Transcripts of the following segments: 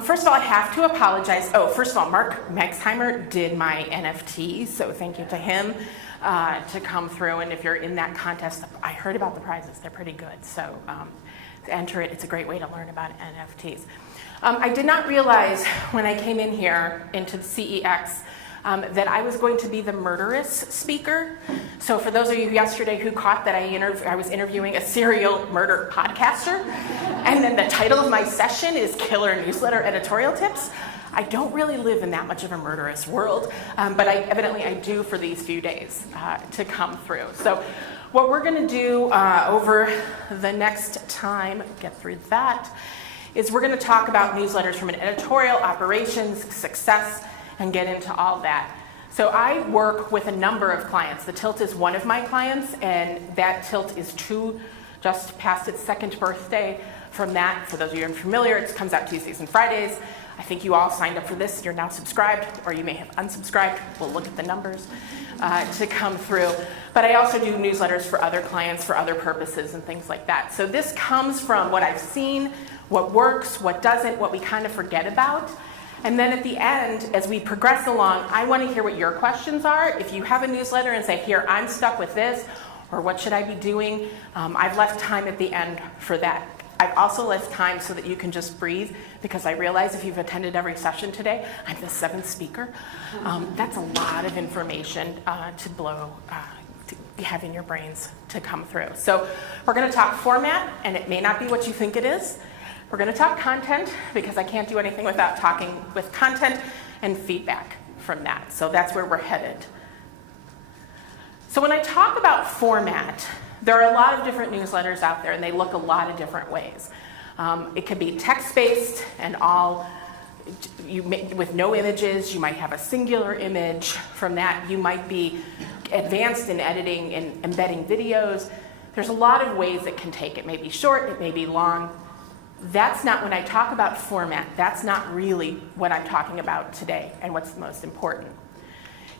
First of all, I have to apologize. Oh, first of all, Mark Megsheimer did my NFT, so thank you to him to come through. And if you're in that contest, I heard about the prizes. They're pretty good. So to enter it, it's a great way to learn about NFTs. I did not realize when I came in here into the CEX that I was going to be the murderous speaker. So for those of you yesterday who caught that I was interviewing a serial murder podcaster, and then the title of my session is Killer Newsletter Editorial Tips, I don't really live in that much of a murderous world, but evidently I do for these few days to come through. So what we're going to do over the next time, get through that, is we're going to talk about newsletters from an editorial, operations, success, and get into all that. So I work with a number of clients. The Tilt is one of my clients, and that Tilt is just past its second birthday. From that, for those of you who are familiar, it comes out Tuesdays and Fridays. I think you all signed up for this. You're now subscribed, or you may have unsubscribed. We'll look at the numbers to come through. But I also do newsletters for other clients for other purposes and things like that. So this comes from what I've seen, what works, what doesn't, what we kind of forget about. And then at the end, as we progress along, I want to hear what your questions are. If you have a newsletter and say, here, I'm stuck with this, or what should I be doing? I've left time at the end for that. I've also left time so that you can just breathe, because I realize if you've attended every session today, I'm the 7th speaker. That's a lot of information to have in your brains to come through. So we're going to talk format, and it may not be what you think it is. We're going to talk content, because I can't do anything without talking with content and feedback from that. So that's where we're headed. So when I talk about format, there are a lot of different newsletters out there, and they look a lot of different ways. It could be text-based and with no images. You might have a singular image. From that, you might be advanced in editing and embedding videos. There's a lot of ways it can take. It may be short, it may be long. That's not, when I talk about format, that's not really what I'm talking about today and what's the most important.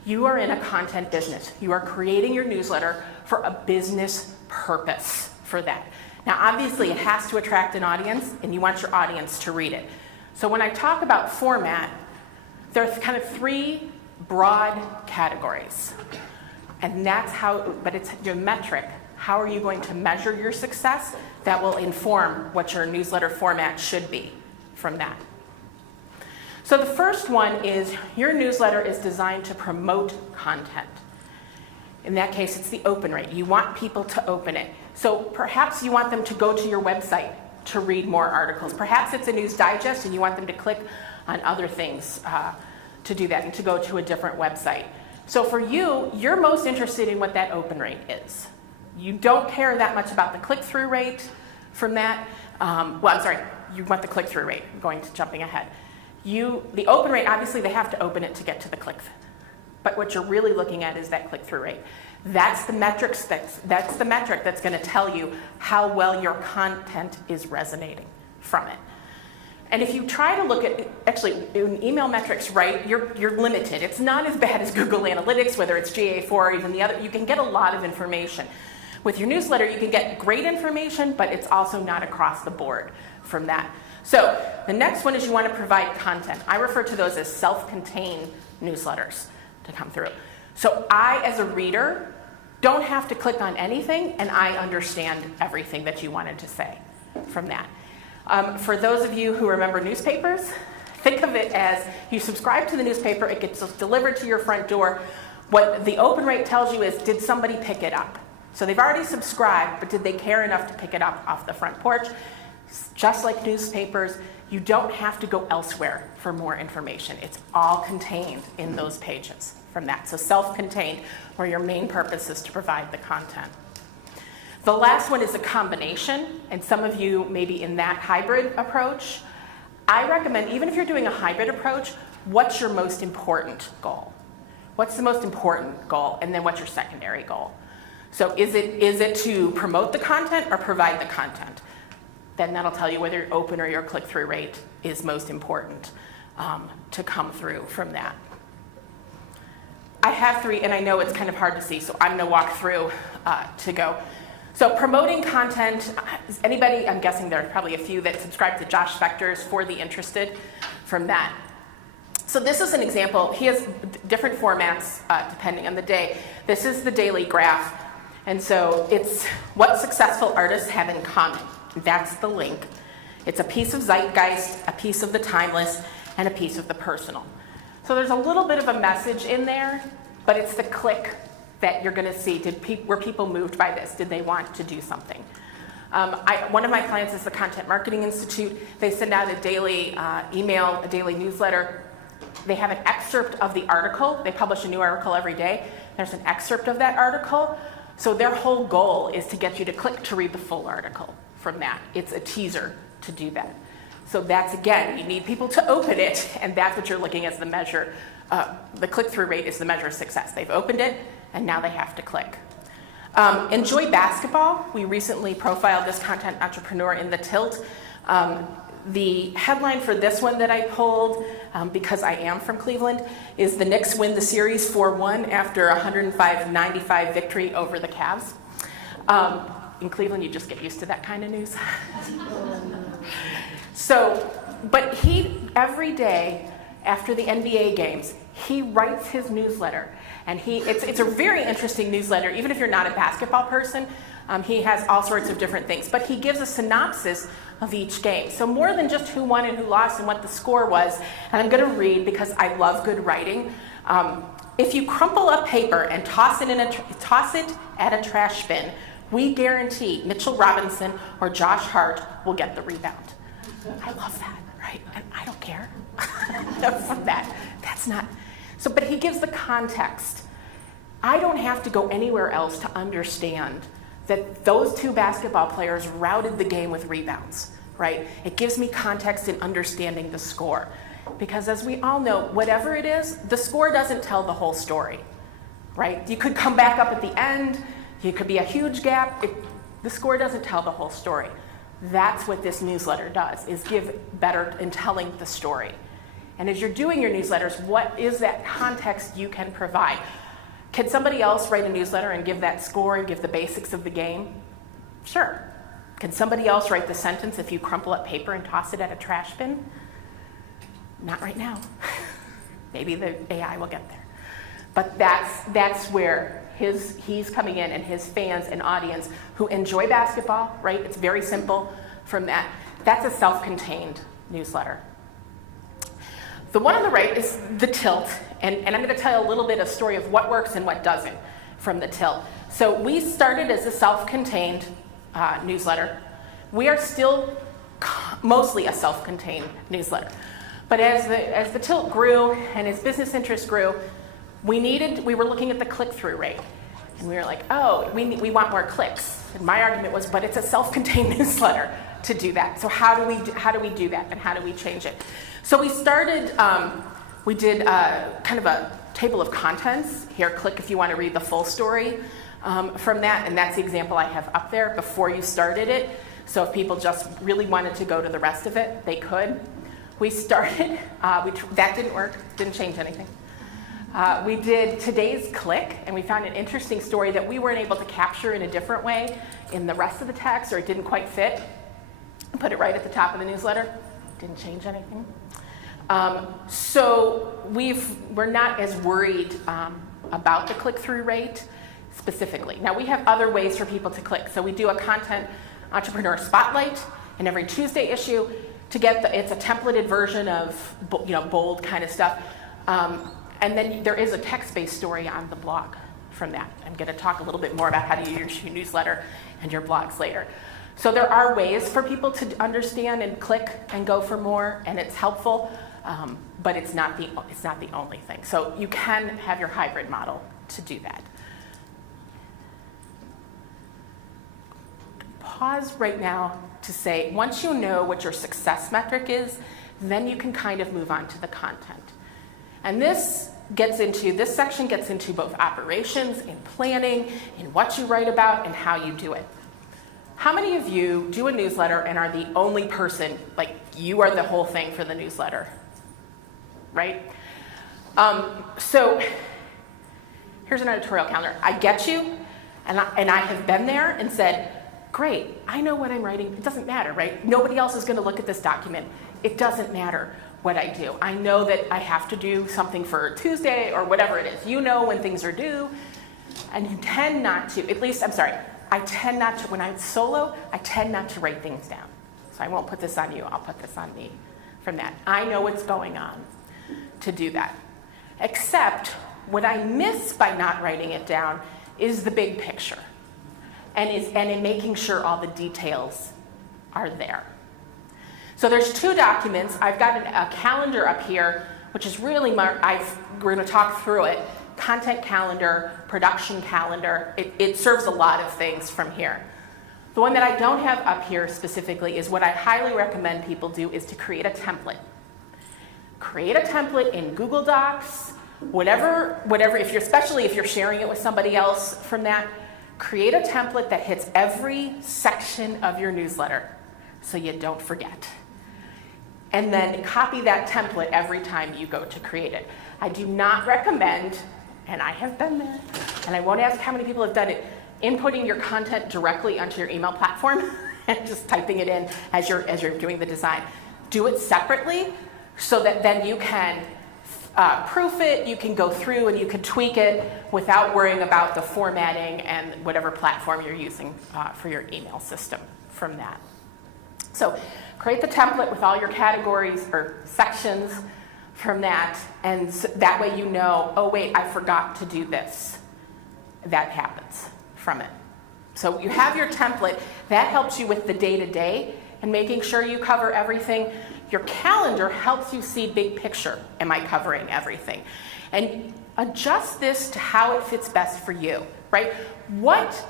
You are in a content business. You are creating your newsletter for a business purpose for that. Now, obviously, it has to attract an audience, and you want your audience to read it. So when I talk about format, there's kind of 3 broad categories. And that's how, but it's your metric. How are you going to measure your success? That will inform what your newsletter format should be from that. So the first one is your newsletter is designed to promote content. In that case, it's the open rate. You want people to open it. So perhaps you want them to go to your website to read more articles. Perhaps it's a news digest and you want them to click on other things to do that and to go to a different website. So for you, you're most interested in what that open rate is. You don't care that much about the click-through rate from that. You want the click-through rate, jumping ahead. The open rate, obviously they have to open it to get to the click. But what you're really looking at is that click-through rate. That's the metric that's going to tell you how well your content is resonating from it. And if you try to look at, actually, in email metrics, right, you're limited. It's not as bad as Google Analytics, whether it's GA4 or even the other. You can get a lot of information. With your newsletter, you can get great information, but it's also not across the board from that. So the next one is you want to provide content. I refer to those as self-contained newsletters to come through. So I, as a reader, don't have to click on anything, and I understand everything that you wanted to say from that. For those of you who remember newspapers, think of it as you subscribe to the newspaper, it gets delivered to your front door. What the open rate tells you is, did somebody pick it up? So they've already subscribed, but did they care enough to pick it up off the front porch? Just like newspapers, you don't have to go elsewhere for more information. It's all contained in those pages from that. So self-contained, where your main purpose is to provide the content. The last one is a combination, and some of you may be in that hybrid approach. I recommend, even if you're doing a hybrid approach, what's your most important goal? What's the most important goal, and then what's your secondary goal? So is it to promote the content or provide the content? Then that'll tell you whether your open or your click-through rate is most important to come through from that. I have 3, and I know it's kind of hard to see, so I'm going to walk through to go. So promoting content, anybody, I'm guessing there are probably a few that subscribe to Josh Spector's For the Interested from that. So this is an example. He has different formats depending on the day. This is the daily graph. And so it's what successful artists have in common. That's the link. It's a piece of zeitgeist, a piece of the timeless, and a piece of the personal. So there's a little bit of a message in there, but it's the click that you're going to see. Were people moved by this? Did they want to do something? One of my clients is the Content Marketing Institute. They send out a daily email, a daily newsletter. They have an excerpt of the article. They publish a new article every day. There's an excerpt of that article. So their whole goal is to get you to click to read the full article from that. It's a teaser to do that. So that's, again, you need people to open it, and that's what you're looking at as the measure. The click-through rate is the measure of success. They've opened it, and now they have to click. Enjoy basketball. We recently profiled this content entrepreneur in the Tilt. The headline for this one that I pulled, because I am from Cleveland, is the Knicks win the series 4-1 after a 105-95 victory over the Cavs. In Cleveland, you just get used to that kind of news. So, but he, every day after the NBA games, he writes his newsletter. And it's a very interesting newsletter, even if you're not a basketball person. He has all sorts of different things. But he gives a synopsis of each game. So more than just who won and who lost and what the score was. And I'm going to read because I love good writing. If you crumple up paper and toss it at a trash bin, we guarantee Mitchell Robinson or Josh Hart will get the rebound. I love that, right? And I don't care from that. That's not. So, but he gives the context. I don't have to go anywhere else to understand that those two basketball players routed the game with rebounds, right? It gives me context in understanding the score. Because as we all know, whatever it is, the score doesn't tell the whole story, right? You could come back up at the end. It could be a huge gap. The score doesn't tell the whole story. That's what this newsletter does, is give better in telling the story. And as you're doing your newsletters, what is that context you can provide? Can somebody else write a newsletter and give that score and give the basics of the game? Sure. Can somebody else write the sentence if you crumple up paper and toss it at a trash bin? Not right now. Maybe the AI will get there. But that's where he's coming in, and his fans and audience who enjoy basketball, right? It's very simple from that. That's a self-contained newsletter. The one on the right is the Tilt, and I'm going to tell you a little bit of story of what works and what doesn't from the Tilt. So we started as a self-contained newsletter. We are still mostly a self-contained newsletter. But as the Tilt grew and as business interest grew, we were looking at the click-through rate. And we were like, oh, we want more clicks. And my argument was, but it's a self-contained newsletter to do that. So how do we do that, and how do we change it? So we started, we did kind of a table of contents. Here, click if you want to read the full story from that. And that's the example I have up there before you started it. So if people just really wanted to go to the rest of it, they could. We started, that didn't work, didn't change anything. We did today's click, and we found an interesting story that we weren't able to capture in a different way in the rest of the text, or it didn't quite fit. Put it right at the top of the newsletter. Didn't change anything. So we're not as worried about the click-through rate specifically. Now we have other ways for people to click. So we do a content entrepreneur spotlight in every Tuesday issue to get it's a templated version of bold kind of stuff. And then there is a text-based story on the blog from that. I'm going to talk a little bit more about how to use your newsletter and your blogs later. So there are ways for people to understand and click and go for more, and it's helpful, but it's not the only thing. So you can have your hybrid model to do that. Pause right now to say, once you know what your success metric is, then you can kind of move on to the content. And this section gets into both operations and planning and what you write about and how you do it. How many of you do a newsletter and are the only person, like you are the whole thing for the newsletter, right? So here's an editorial calendar. I get you, And I have been there and said, great, I know what I'm writing. It doesn't matter, right? Nobody else is going to look at this document. It doesn't matter what I do. I know that I have to do something for Tuesday or whatever it is. You know when things are due, and you tend not to, at least, I tend not to, when I'm solo, I tend not to write things down. So I won't put this on you, I'll put this on me from that. I know what's going on to do that. Except what I miss by not writing it down is the big picture, and in making sure all the details are there. So there's two documents. I've got a calendar up here, which is really we're going to talk through it. Content calendar, production calendar. It serves a lot of things from here. The one that I don't have up here specifically is what I highly recommend people do is to create a template. Create a template in Google Docs, whatever, especially if you're sharing it with somebody else from that, create a template that hits every section of your newsletter so you don't forget. And then copy that template every time you go to create it. I do not recommend, and I have been there, and I won't ask how many people have done it, inputting your content directly onto your email platform and just typing it in as you're doing the design. Do it separately so that then you can proof it, you can go through and you can tweak it without worrying about the formatting and whatever platform you're using for your email system from that. So create the template with all your categories or sections from that, and so that way you know, oh wait, I forgot to do this. That happens from it. So you have your template. That helps you with the day-to-day and making sure you cover everything. Your calendar helps you see big picture. Am I covering everything? And adjust this to how it fits best for you, right? What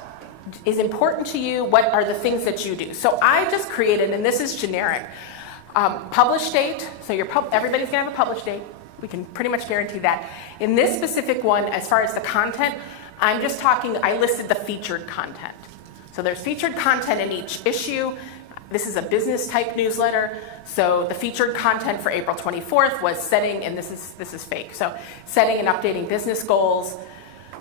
is important to you? What are the things that you do? So I just created, and this is generic, publish date. So everybody's gonna have a publish date. We can pretty much guarantee that. In this specific one, as far as the content, I'm just talking, I listed the featured content. So there's featured content in each issue. This is a business type newsletter. So the featured content for April 24th was setting, and this is fake. So setting and updating business goals.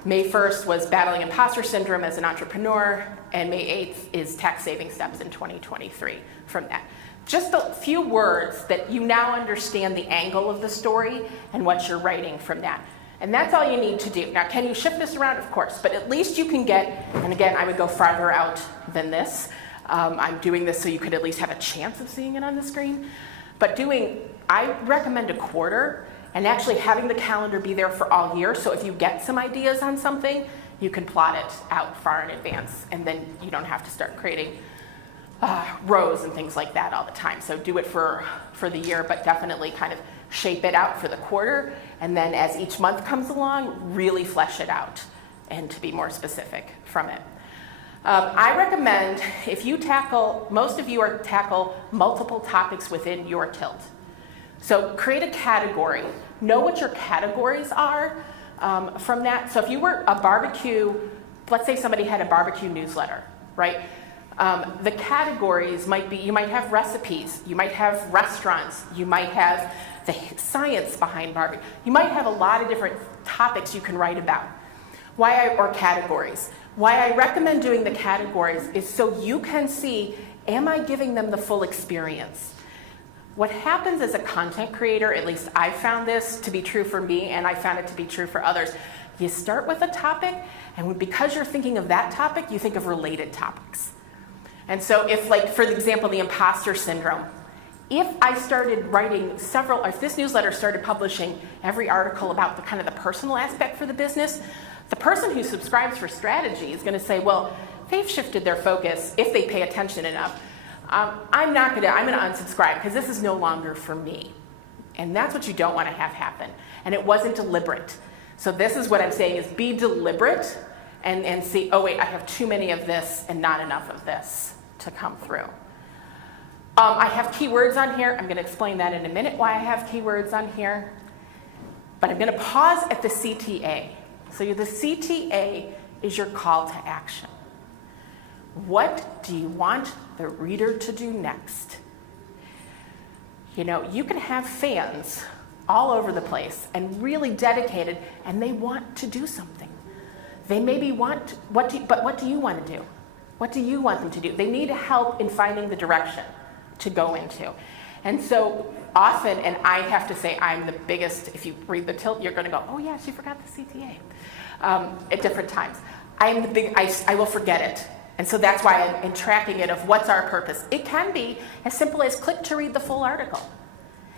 May 1st was battling imposter syndrome as an entrepreneur, and May 8th is tax saving steps in 2023 from that. Just a few words that you now understand the angle of the story and what you're writing from that. And that's all you need to do. Now, can you shift this around? Of course, but at least you can get, and again, I would go farther out than this. I'm doing this so you could at least have a chance of seeing it on the screen. But I recommend a quarter, and actually having the calendar be there for all year, so if you get some ideas on something, you can plot it out far in advance, and then you don't have to start creating rows and things like that all the time. So do it for the year, but definitely kind of shape it out for the quarter, and then as each month comes along, really flesh it out and to be more specific from it. I recommend if you most of you tackle multiple topics within your tilt. So create a category. Know what your categories are from that. So if you were a barbecue, let's say somebody had a barbecue newsletter, right? The categories might be, you might have recipes, you might have restaurants, you might have the science behind barbecue. You might have a lot of different topics you can write about. Or categories. Why I recommend doing the categories is so you can see, am I giving them the full experience? What happens as a content creator, at least I found this to be true for me, and I found it to be true for others, you start with a topic, and because you're thinking of that topic, you think of related topics. And so if, like, for example, the imposter syndrome, if I started writing if this newsletter started publishing every article about the kind of the personal aspect for the business, the person who subscribes for strategy is going to say, well, they've shifted their focus if they pay attention enough. I'm going to unsubscribe because this is no longer for me. And that's what you don't want to have happen. And it wasn't deliberate. So this is what I'm saying is be deliberate and see, oh wait, I have too many of this and not enough of this to come through. I have keywords on here. I'm going to explain that in a minute why I have keywords on here. But I'm going to pause at the CTA. So the CTA is your call to action. What do you want the reader to do next? You know, you can have fans all over the place and really dedicated, and they want to do something. They maybe want, but what do you want to do? What do you want them to do? They need help in finding the direction to go into. And so often, and I have to say I'm the biggest, if you read the tilt, you're going to go, oh yeah, she forgot the CTA at different times. I will forget it. And so that's why I'm tracking it of what's our purpose. It can be as simple as click to read the full article.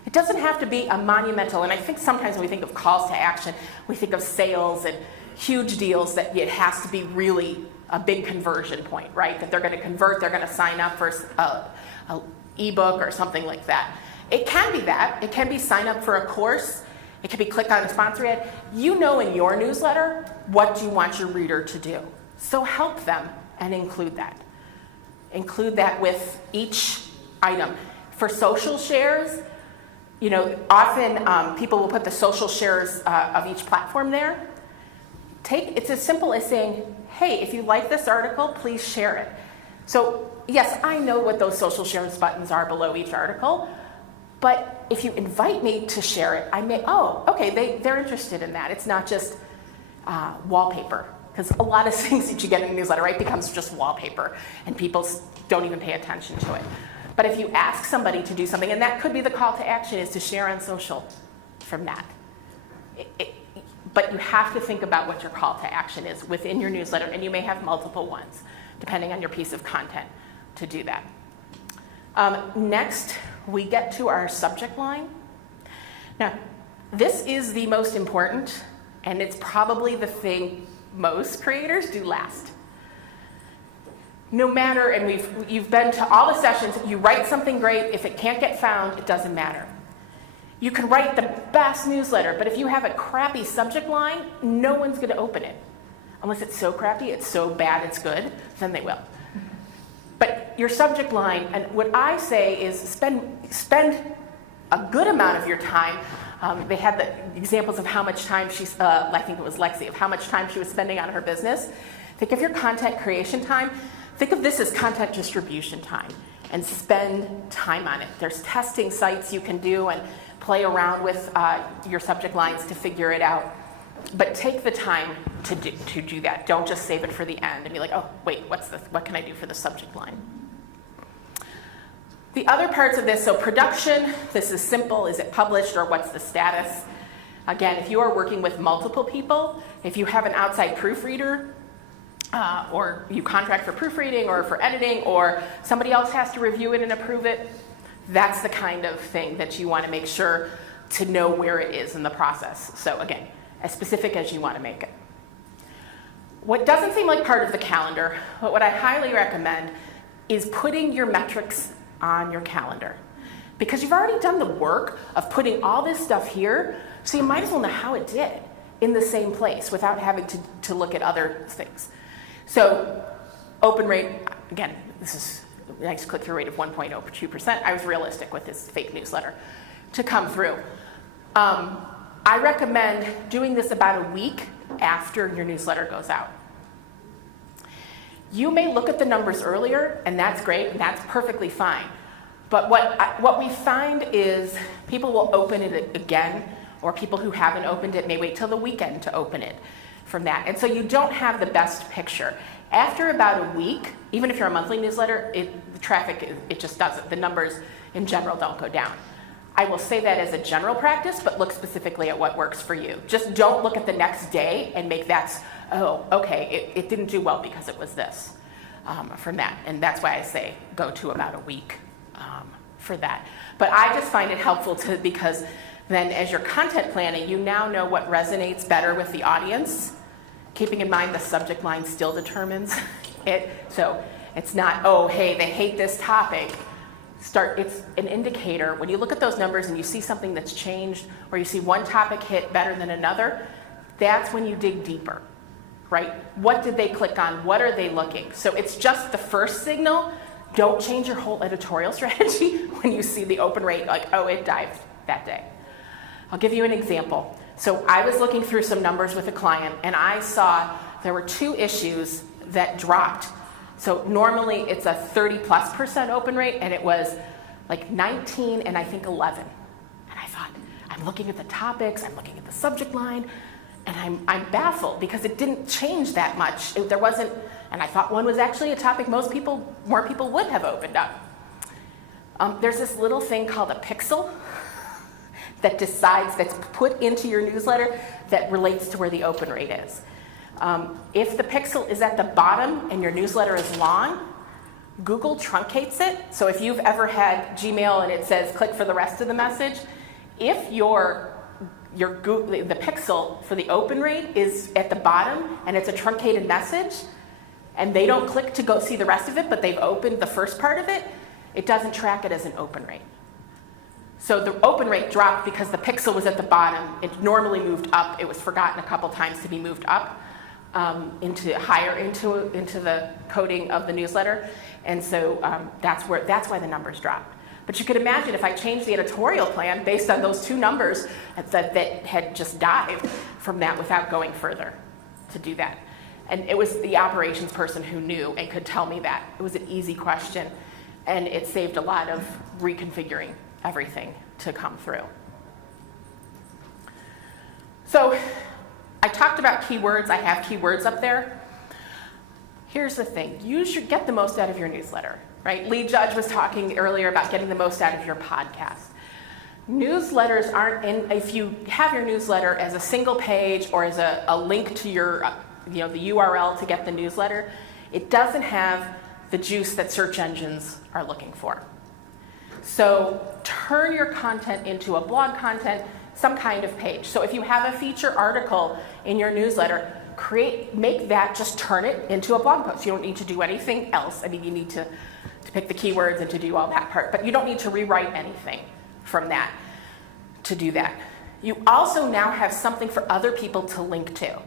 It doesn't have to be a monumental, and I think sometimes when we think of calls to action, we think of sales and huge deals that it has to be really a big conversion point, right? That they're going to convert, they're going to sign up for a ebook or something like that. It can be that. It can be sign up for a course. It can be click on a sponsor ad. You know in your newsletter what you want your reader to do. So help them and include that. Include that with each item. For social shares, you know, often people will put the social shares of each platform there. It's as simple as saying, hey, if you like this article, please share it. So yes, I know what those social shares buttons are below each article, but if you invite me to share it, I may, oh, okay, they're interested in that. It's not just wallpaper, because a lot of things that you get in a newsletter, right, becomes just wallpaper, and people don't even pay attention to it. But if you ask somebody to do something, and that could be the call to action, is to share on social from that. But you have to think about what your call to action is within your newsletter, and you may have multiple ones, depending on your piece of content, to do that. Next, we get to our subject line. Now, this is the most important, and it's probably the thing most creators do last. No matter, and you've been to all the sessions, you write something great, if it can't get found, it doesn't matter. You can write the best newsletter, but if you have a crappy subject line, no one's going to open it. Unless it's so crappy, it's so bad it's good, then they will. But your subject line, and what I say is spend a good amount of your time. They had the examples of how much time I think it was Lexi, of how much time she was spending on her business. Think of your content creation time. Think of this as content distribution time, and spend time on it. There's testing sites you can do and play around with your subject lines to figure it out. But take the time to do that. Don't just save it for the end and be like, oh, wait, what can I do for the subject line? The other parts of this, so production, this is simple. Is it published, or what's the status? Again, if you are working with multiple people, if you have an outside proofreader, or you contract for proofreading or for editing, or somebody else has to review it and approve it, that's the kind of thing that you want to make sure to know where it is in the process. So again, as specific as you want to make it. What doesn't seem like part of the calendar, but what I highly recommend is putting your metrics on your calendar. Because you've already done the work of putting all this stuff here, so you might as well know how it did in the same place without having to look at other things. So open rate, again, this is a nice click-through rate of 1.02%. I was realistic with this fake newsletter to come through. I recommend doing this about a week after your newsletter goes out. You may look at the numbers earlier, and that's great, and that's perfectly fine. But what we find is people will open it again, or people who haven't opened it may wait till the weekend to open it from that. And so you don't have the best picture. After about a week, even if you're a monthly newsletter, the traffic, it just doesn't. The numbers in general don't go down. I will say that as a general practice, but look specifically at what works for you. Just don't look at the next day and make that, oh, okay, it didn't do well because it was this from that. And that's why I say go to about a week for that. But I just find it helpful because then as you're content planning, you now know what resonates better with the audience, keeping in mind the subject line still determines it. So it's not, oh, hey, they hate this topic. It's an indicator. When you look at those numbers and you see something that's changed, or you see one topic hit better than another, that's when you dig deeper, right? What did they click on? What are they looking? So it's just the first signal. Don't change your whole editorial strategy when you see the open rate, like, oh, it dived that day. I'll give you an example. So I was looking through some numbers with a client, and I saw there were 2 issues that dropped. So normally it's a 30+% open rate, and it was like 19 and I think 11. And I thought, I'm looking at the topics, I'm looking at the subject line, And I'm baffled because it didn't change that much. There wasn't, and I thought one was actually a topic more people would have opened up. There's this little thing called a pixel that's put into your newsletter that relates to where the open rate is. If the pixel is at the bottom and your newsletter is long, Google truncates it. So if you've ever had Gmail and it says click for the rest of the message, if the pixel for the open rate is at the bottom and it's a truncated message and they don't click to go see the rest of it, but they've opened the first part of it, it doesn't track it as an open rate. So the open rate dropped because the pixel was at the bottom. It normally moved up. It was forgotten a couple times to be moved up into the coding of the newsletter. And so that's why the numbers dropped. But you could imagine if I changed the editorial plan based on those two numbers that had just dived from that without going further to do that. And it was the operations person who knew and could tell me that. It was an easy question, and it saved a lot of reconfiguring everything to come through. So I talked about keywords. I have keywords up there. Here's the thing. You should get the most out of your newsletter, right? Lee Judge was talking earlier about getting the most out of your podcast. Newsletters aren't if you have your newsletter as a single page or as a link to your, the URL to get the newsletter, it doesn't have the juice that search engines are looking for. So turn your content into a blog content, some kind of page. So if you have a feature article in your newsletter, just turn it into a blog post. You don't need to do anything else. I mean, you need to pick the keywords and to do all that part, but you don't need to rewrite anything from that to do that. You also now have something for other people to link to.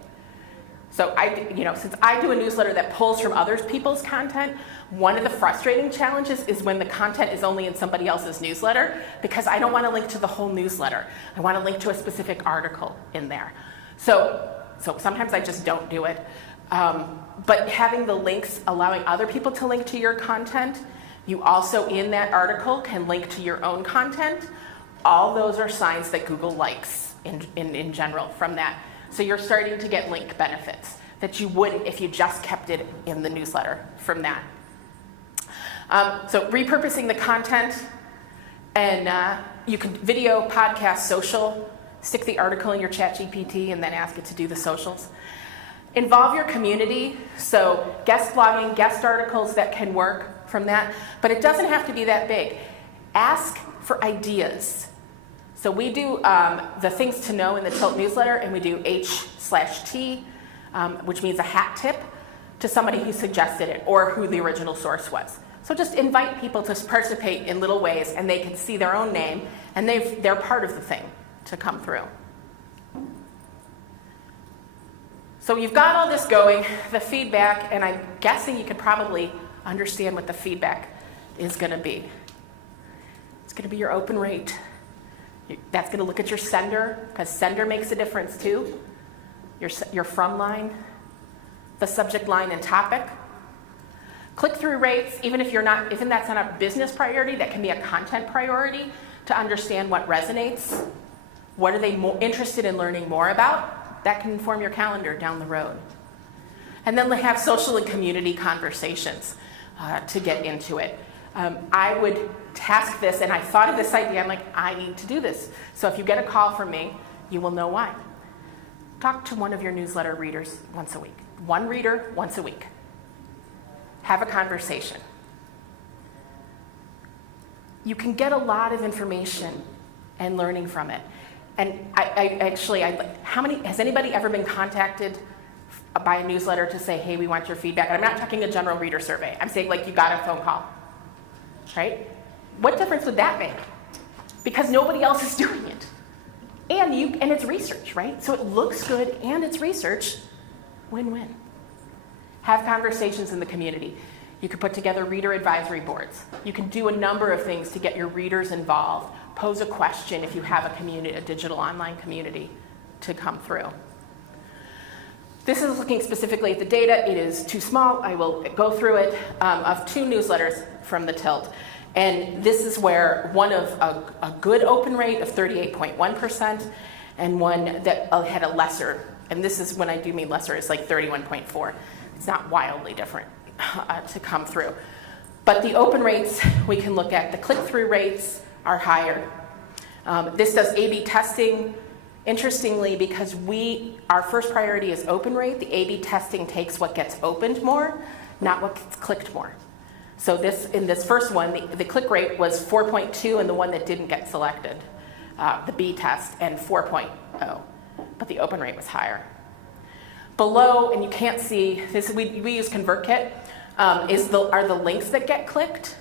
So since I do a newsletter that pulls from other people's content, one of the frustrating challenges is when the content is only in somebody else's newsletter, because I don't want to link to the whole newsletter. I want to link to a specific article in there. So sometimes I just don't do it. But having the links, allowing other people to link to your content, you also in that article can link to your own content. All those are signs that Google likes in general from that. So you're starting to get link benefits that you wouldn't if you just kept it in the newsletter from that. So repurposing the content, and you can video, podcast, social, stick the article in your ChatGPT and then ask it to do the socials. Involve your community, so guest blogging, guest articles that can work from that, but it doesn't have to be that big. Ask for ideas. So we do the things to know in the Tilt newsletter, and we do H/T, which means a hat tip to somebody who suggested it or who the original source was. So just invite people to participate in little ways, and they can see their own name, and they're part of the thing to come through. So you've got all this going, the feedback, and I'm guessing you can probably understand what the feedback is going to be. It's going to be your open rate. That's going to look at your sender, because sender makes a difference too. Your from line, the subject line and topic. Click-through rates, even if that's not a business priority, that can be a content priority to understand what resonates. What are they interested in learning more about? That can inform your calendar down the road. And then have social and community conversations to get into it. I would task this, and I thought of this idea, I'm like, I need to do this. So if you get a call from me, you will know why. Talk to one of your newsletter readers once a week. One reader once a week. Have a conversation. You can get a lot of information and learning from it. And has anybody ever been contacted by a newsletter to say, hey, we want your feedback? And I'm not talking a general reader survey. I'm saying like you got a phone call, right? What difference would that make? Because nobody else is doing it. And it's research, right? So it looks good and it's research, win-win. Have conversations in the community. You could put together reader advisory boards. You can do a number of things to get your readers involved. Pose a question if you have a digital online community to come through. This is looking specifically at the data. It is too small. I will go through it of 2 newsletters from the Tilt. And this is where one of a good open rate of 38.1% and one that had a lesser And this is when I do mean lesser, it's like 31.4. It's not wildly different to come through. But the open rates, we can look at the click-through rates are higher. This does A/B testing. Interestingly, because our first priority is open rate, the A/B testing takes what gets opened more, not what gets clicked more. So in this first one, the click rate was 4.2 and the one that didn't get selected, the B test, and 4.0, but the open rate was higher. Below, and you can't see, we use ConvertKit, are the links that get clicked,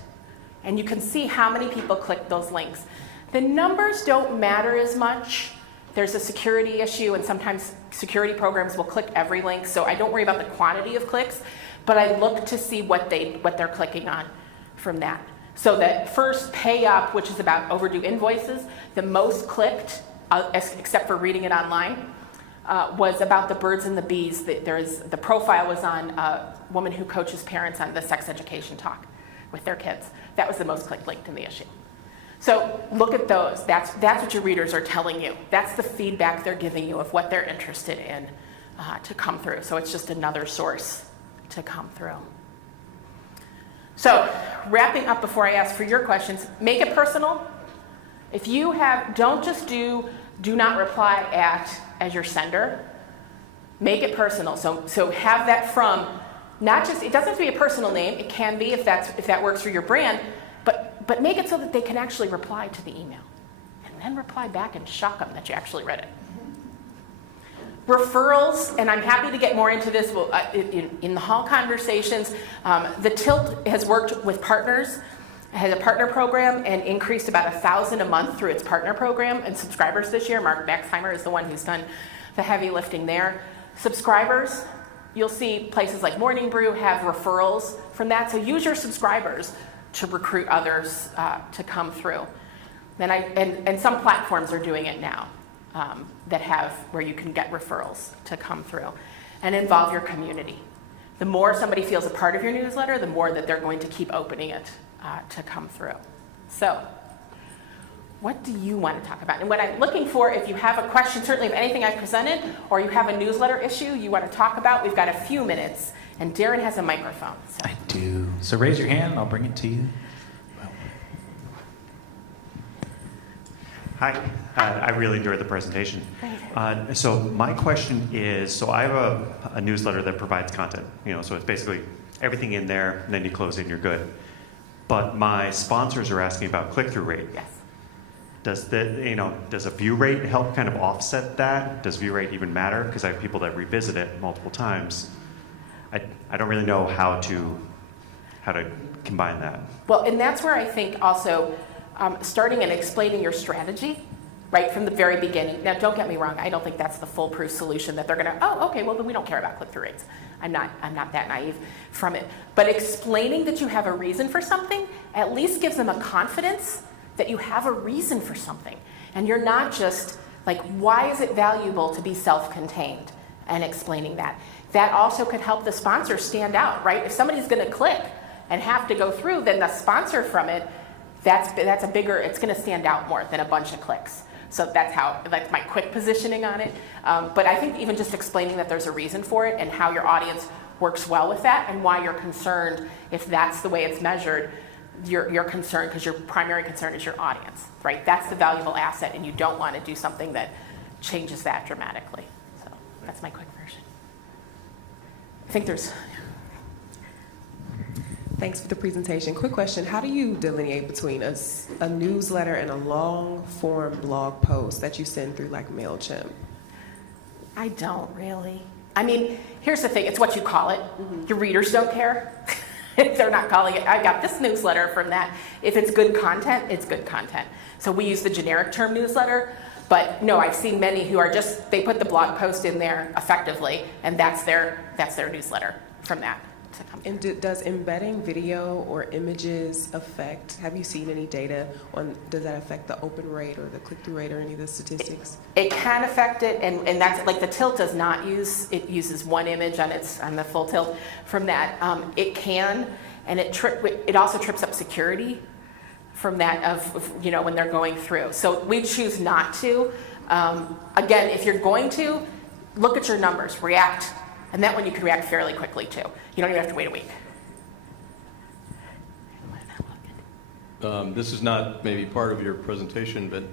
and you can see how many people click those links. The numbers don't matter as much. There's a security issue, and sometimes security programs will click every link, so I don't worry about the quantity of clicks, but I look to see what they're clicking on from that. So that first pay up, which is about overdue invoices, the most clicked, except for reading it online, was about the birds and the bees. The profile was on a woman who coaches parents on the sex education talk with their kids. That was the most clicked link in the issue. So look at those. That's what your readers are telling you. That's the feedback they're giving you of what they're interested in to come through. So it's just another source to come through. So wrapping up before I ask for your questions, make it personal. If you don't just do not reply as your sender. Make it personal. So have that from, not just, it doesn't have to be a personal name. It can be if that works for your brand, but make it so that they can actually reply to the email and then reply back and shock them that you actually read it. Referrals, and I'm happy to get more into this in the hall conversations. The Tilt has worked with partners, has a partner program, and increased about 1,000 a month through its partner program and subscribers this year. Mark Baxheimer is the one who's done the heavy lifting there. Subscribers, you'll see places like Morning Brew have referrals from that, so use your subscribers to recruit others to come through. And some platforms are doing it now that have where you can get referrals to come through. And involve your community. The more somebody feels a part of your newsletter, the more that they're going to keep opening it to come through. So what do you want to talk about? And what I'm looking for, if you have a question, certainly of anything I presented, or you have a newsletter issue you want to talk about, we've got a few minutes. And Darren has a microphone. So. I do. So raise your hand and I'll bring it to you. Hi. I really enjoyed the presentation. So my question is, so I have a newsletter that provides content, so it's basically everything in there, and then you close it and you're good. But my sponsors are asking about click-through rate. Yes. Does a view rate help kind of offset that? Does view rate even matter? Because I have people that revisit it multiple times. I don't really know how to combine that. Well, and that's where I think also starting and explaining your strategy, right from the very beginning. Now, don't get me wrong. I don't think that's the foolproof solution that they're going to, oh, okay, well, then we don't care about click-through rates. I'm not that naive from it. But explaining that you have a reason for something at least gives them a confidence that you have a reason for something. And you're not just like, why is it valuable to be self-contained, and explaining that. That also could help the sponsor stand out, right? If somebody's going to click and have to go through, then the sponsor from it, that's a bigger, it's going to stand out more than a bunch of clicks. So that's my quick positioning on it. But I think even just explaining that there's a reason for it and how your audience works well with that and why you're concerned if that's the way it's measured, you're concerned because your primary concern is your audience, right? That's the valuable asset, and you don't want to do something that changes that dramatically. So that's my quick version. I think there's... Thanks for the presentation. Quick question. How do you delineate between a newsletter and a long-form blog post that you send through like MailChimp? I don't really. I mean, here's the thing. It's what you call it. Mm-hmm. Your readers don't care. If they're not calling it, I got this newsletter from that. If it's good content, it's good content. So we use the generic term newsletter. But no, I've seen many who are just, they put the blog post in there effectively, and that's their newsletter from that. And does embedding video or images affect, have you seen any data on, does that affect the open rate or the click-through rate or any of the statistics? It can affect it, and that's like the Tilt does not use, it uses one image on the full Tilt from that. It can, and it also trips up security from that of when they're going through. So we choose not to. Again, if you're going to, look at your numbers, react, and that one you can react fairly quickly too. You don't even have to wait a week. This is not maybe part of your presentation, but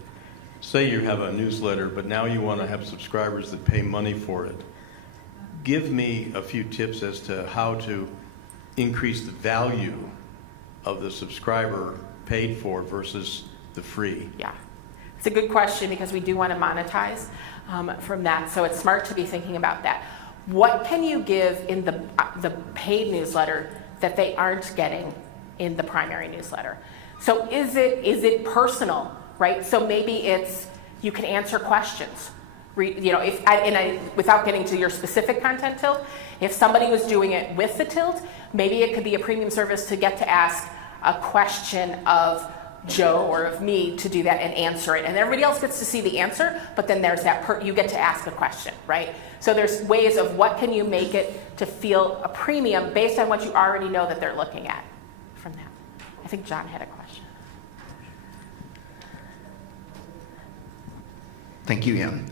say you have a newsletter, but now you want to have subscribers that pay money for it. Give me a few tips as to how to increase the value of the subscriber paid for versus the free. Yeah, it's a good question because we do want to monetize from that. So it's smart to be thinking about that. What can you give in the paid newsletter that they aren't getting in the primary newsletter? So is it personal, right? So maybe it's you can answer questions. Without getting to your specific content tilt, if somebody was doing it with the tilt, maybe it could be a premium service to get to ask a question of Joe or of me to do that and answer it. And everybody else gets to see the answer, but then there's that you get to ask a question, right? So there's ways of what can you make it to feel a premium based on what you already know that they're looking at from that. I think John had a question. Thank you, Ann.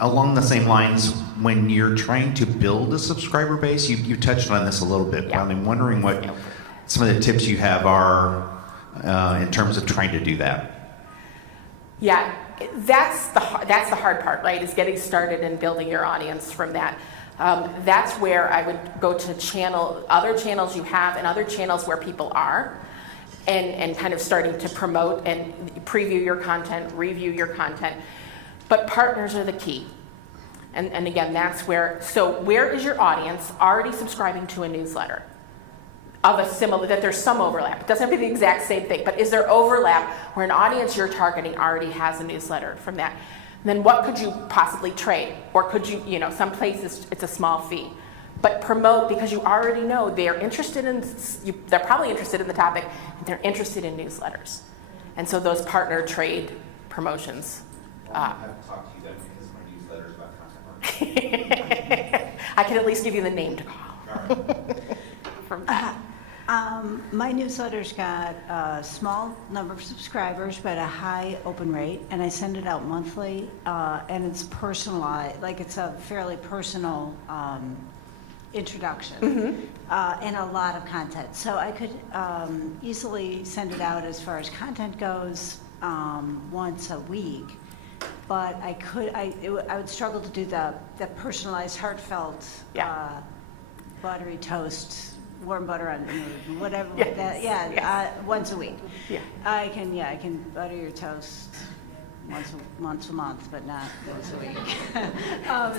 Along the same lines, when you're trying to build a subscriber base, you touched on this a little bit, Yeah. but I'm wondering what some of the tips you have are in terms of trying to do that. Yeah, that's the hard part, right? Is getting started and building your audience from that. That's where I would go to other channels you have and other channels where people are, and kind of starting to promote and preview your content, review your content. But partners are the key. And again, that's where is your audience already subscribing to a newsletter of a similar, that there's some overlap. It doesn't have to be the exact same thing, but is there overlap where an audience you're targeting already has a newsletter from that? And then what could you possibly trade? Or could you, some places it's a small fee. But promote because you already know they're interested they're probably interested in the topic and they're interested in newsletters. And so those partner trade promotions. I have to talk to you then because my newsletter is about content marketing. I can at least give you the name to call. From that. My newsletter's got a small number of subscribers, but a high open rate, and I send it out monthly, and it's personalized, like it's a fairly personal introduction, and a lot of content. So I could easily send it out as far as content goes once a week. But I would struggle to do the personalized, heartfelt, buttery toast, warm butter on whatever. Yes, that, yes. Once a week. Yeah. I can butter your toast once a month, but not once a week.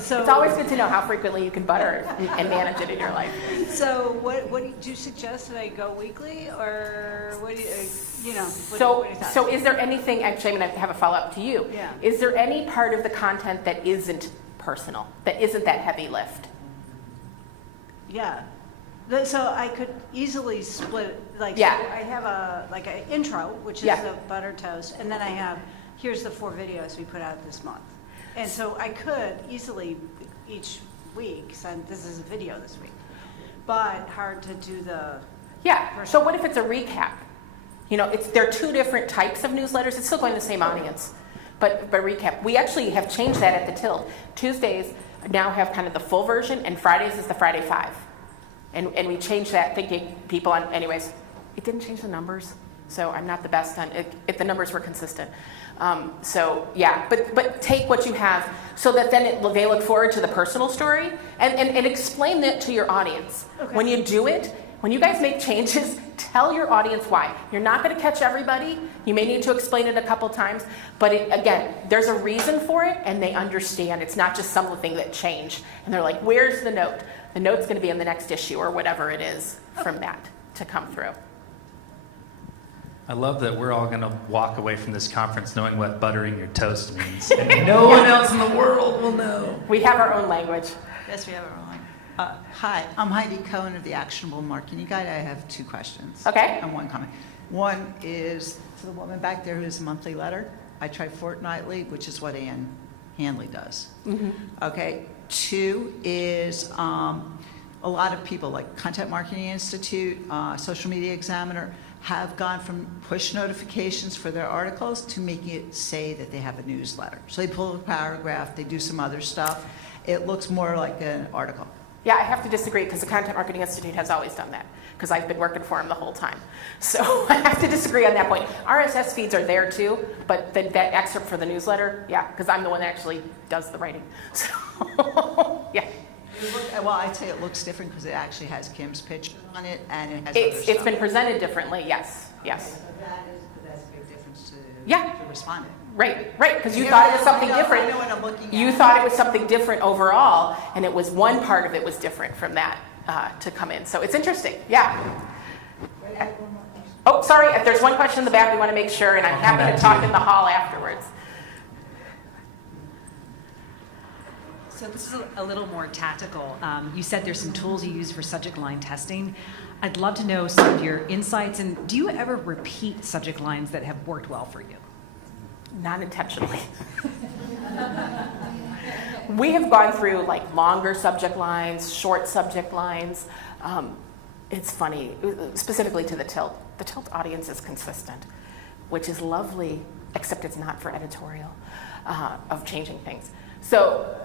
So It's always good to know how frequently you can butter and manage it in your life. So what do you suggest that I go weekly, or what do you what are your thoughts? So is there anything, actually I'm going to have a follow-up to you. Yeah. Is there any part of the content that isn't personal, that isn't that heavy lift? Yeah. So I could easily split, like, Yeah. so I have an intro, which is Yeah. the butter toast, and then I have, here's the 4 videos we put out this month. And so I could easily each week send, this is a video this week, but hard to do the, Yeah, so what if it's a recap? There are 2 different types of newsletters. It's still going to the same audience, but recap. We actually have changed that at the Tilt. Tuesdays now have kind of the full version, and Fridays is the Friday 5. And we changed that thinking people anyways, it didn't change the numbers, so I'm not the best on it. If the numbers were consistent. But take what you have so that then they look forward to the personal story and explain that to your audience. Okay. When you do it, when you guys make changes, tell your audience why. You're not going to catch everybody. You may need to explain it a couple times, but again, there's a reason for it and they understand. It's not just something that changed. And they're like, where's the note? The note's going to be in the next issue or whatever it is from that to come through. I love that we're all going to walk away from this conference knowing what buttering your toast means. And no one else in the world will know. We have our own language. Yes, we have our own. Hi, I'm Heidi Cohen of the Actionable Marketing Guide. I have 2 questions. Okay. And 1 comment. One is to the woman back there who's a monthly letter. I try fortnightly, which is what Ann Hanley does. Mm-hmm. Okay. 2 is a lot of people like Content Marketing Institute, Social Media Examiner, have gone from push notifications for their articles to making it say that they have a newsletter. So they pull a paragraph, they do some other stuff, it looks more like an article. Yeah, I have to disagree because the Content Marketing Institute has always done that because I've been working for them the whole time. So I have to disagree on that point. RSS feeds are there too, but that excerpt for the newsletter, yeah, because I'm the one that actually does the writing. So, yeah. Well, I'd say it looks different because it actually has Kim's picture on it and it has It's other stuff. been presented differently, yes, yes. That's a big difference to Yeah. respondent. Right, because you Yeah, thought it was something I know different. what I'm looking at. You thought it was something different overall, and it was one part of it was different from that to come in. So it's interesting, yeah. Oh, sorry, if there's one question in the back, we want to make sure, and I'm I'll come happy back to to talk you. in the hall afterwards. So this is a little more tactical. You said there's some tools you use for subject line testing. I'd love to know some of your insights, and do you ever repeat subject lines that have worked well for you? Not intentionally. We have gone through like longer subject lines, short subject lines. It's funny, specifically to the Tilt. The Tilt audience is consistent, which is lovely, except it's not for editorial of changing things. So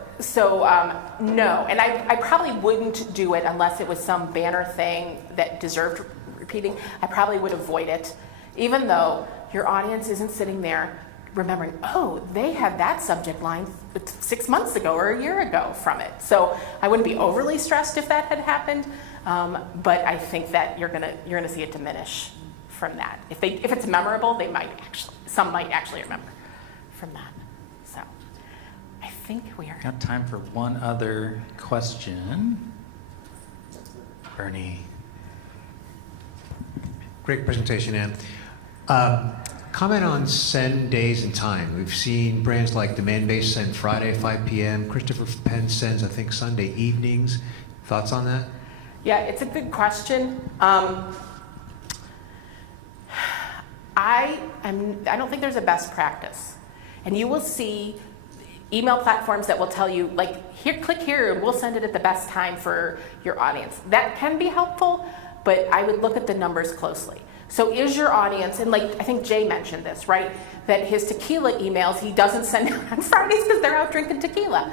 no, and I probably wouldn't do it unless it was some banner thing that deserved repeating. I probably would avoid it, even though your audience isn't sitting there remembering, oh, they had that subject line 6 months ago or a year ago from it. So I wouldn't be overly stressed if that had happened, but I think that you're gonna see it diminish from that. If it's memorable, some might actually remember from that. So I think we are. Got time for one other question. Bernie. Great presentation, Ann. Comment on send days and time. We've seen brands like Demand Base send Friday, 5 p.m. Christopher Penn sends, I think, Sunday evenings. Thoughts on that? Yeah, it's a good question. I don't think there's a best practice. And you will see email platforms that will tell you, like, here, click here, and we'll send it at the best time for your audience. That can be helpful, but I would look at the numbers closely. So is your audience, and like I think Jay mentioned this, right? That his tequila emails, he doesn't send on Fridays because they're out drinking tequila.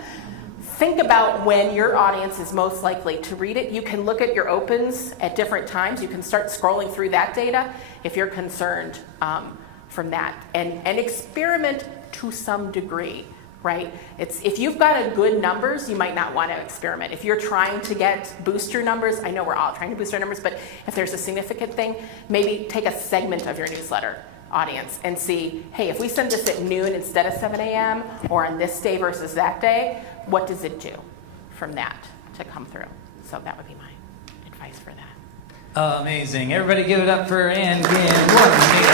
Think about when your audience is most likely to read it. You can look at your opens at different times. You can start scrolling through that data if you're concerned from that. And experiment to some degree, right? If you've got a good numbers, you might not want to experiment. If you're trying to boost your numbers, I know we're all trying to boost our numbers, but if there's a significant thing, maybe take a segment of your newsletter audience and see, hey, if we send this at noon instead of 7 a.m. or on this day versus that day, what does it do from that to come through? So that would be my advice for that. Amazing. Everybody give it up for Ann Gynn. What a neat